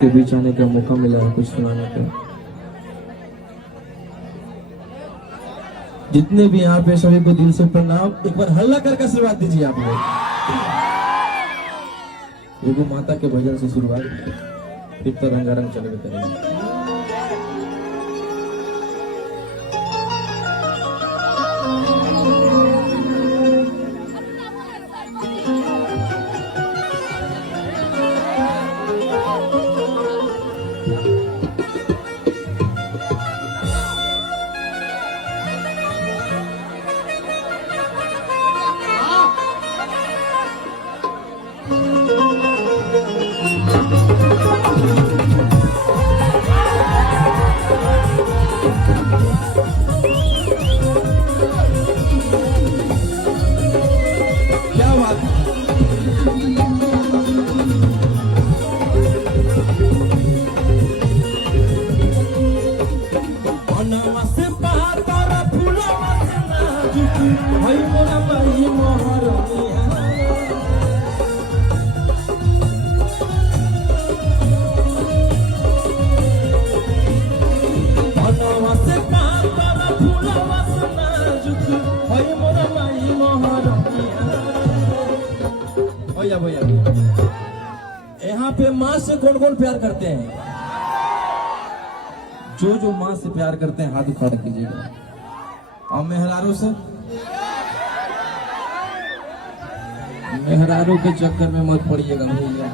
के बीच आने का मौका मिला है कुछ सुनाने का। जितने भी यहाँ पे सभी को दिल से प्रणाम। एक बार हल्ला करके आशीर्वाद दीजिए आप लोग। एगो माता के भजन से शुरुआत, फिर तो रंगारंग चले करेंगे। यहाँ पे माँ से कौन कौन प्यार करते हैं? जो माँ से प्यार करते हैं हाथ उठा कीजिएगा। और मेहरारू से, मेहरारू के चक्कर में मत पड़िएगा भैया,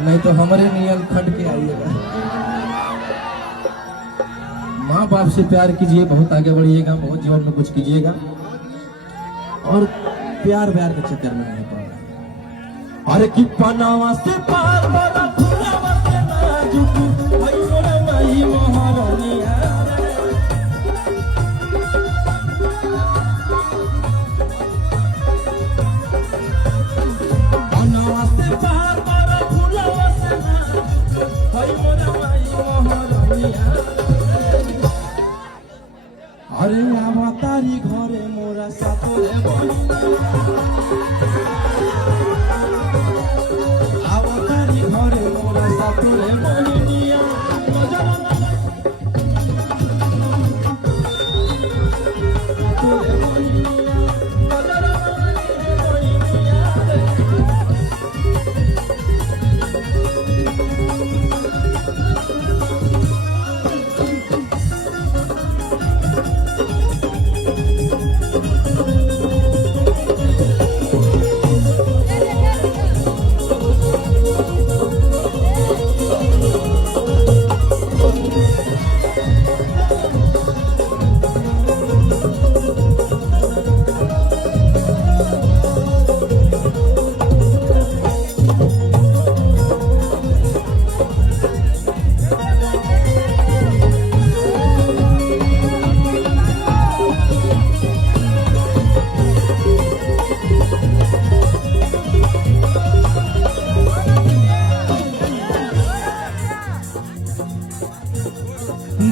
नहीं तो हमारे नियम खट के आइएगा। माँ बाप से प्यार कीजिए, बहुत आगे बढ़िएगा, बहुत जीवन में कुछ कीजिएगा। और प्यार के चक्कर में नहीं पड़ा। अरे कि पनावा से पार बड़ा फुलावा से नाजुक भाई मोरा माई महारानिया। पनावा से पार बड़ा फुलावा से नाजुक भाई मोरा माई महारानिया। अरे आवा तारी घरे मोरा सातोरे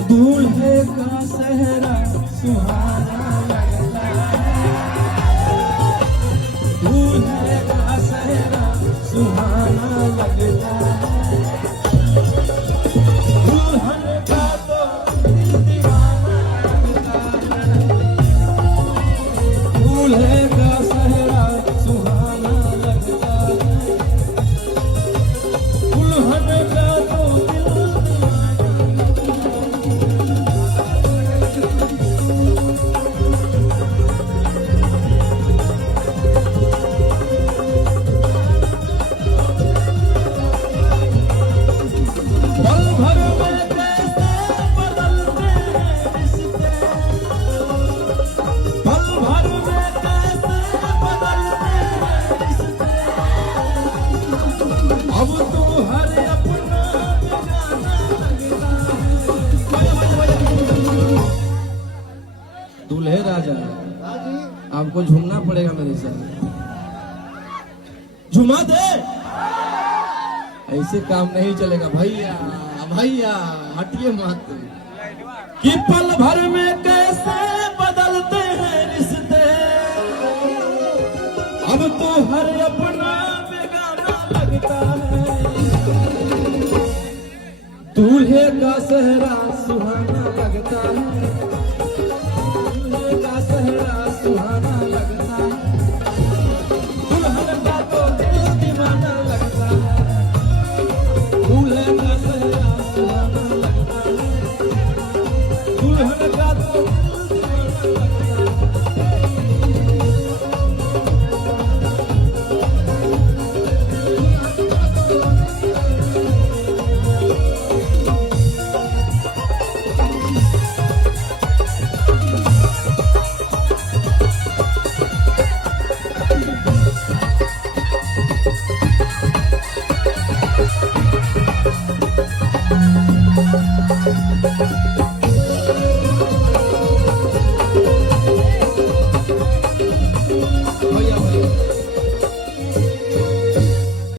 दूल्हे का सहरा सुहाना लगता है, दूल्हे का सहरा सुहाना लगता है, दुल्हन का तो दिल दीवाना लगता है, दूल्हे का सहरा सुहाना लगता है, दुल्हन का तो दूल्हे राजा। आपको झूमना पड़ेगा मेरे साथ, झुमा दे। ऐसे काम नहीं चलेगा भैया, भैया हटिए मत। कि पल भर में कैसे बदलते हैं रिश्ते, अब तो हर अपना बेगाना लगता है। दूल्हे का सेहरा सुहाना लगता है,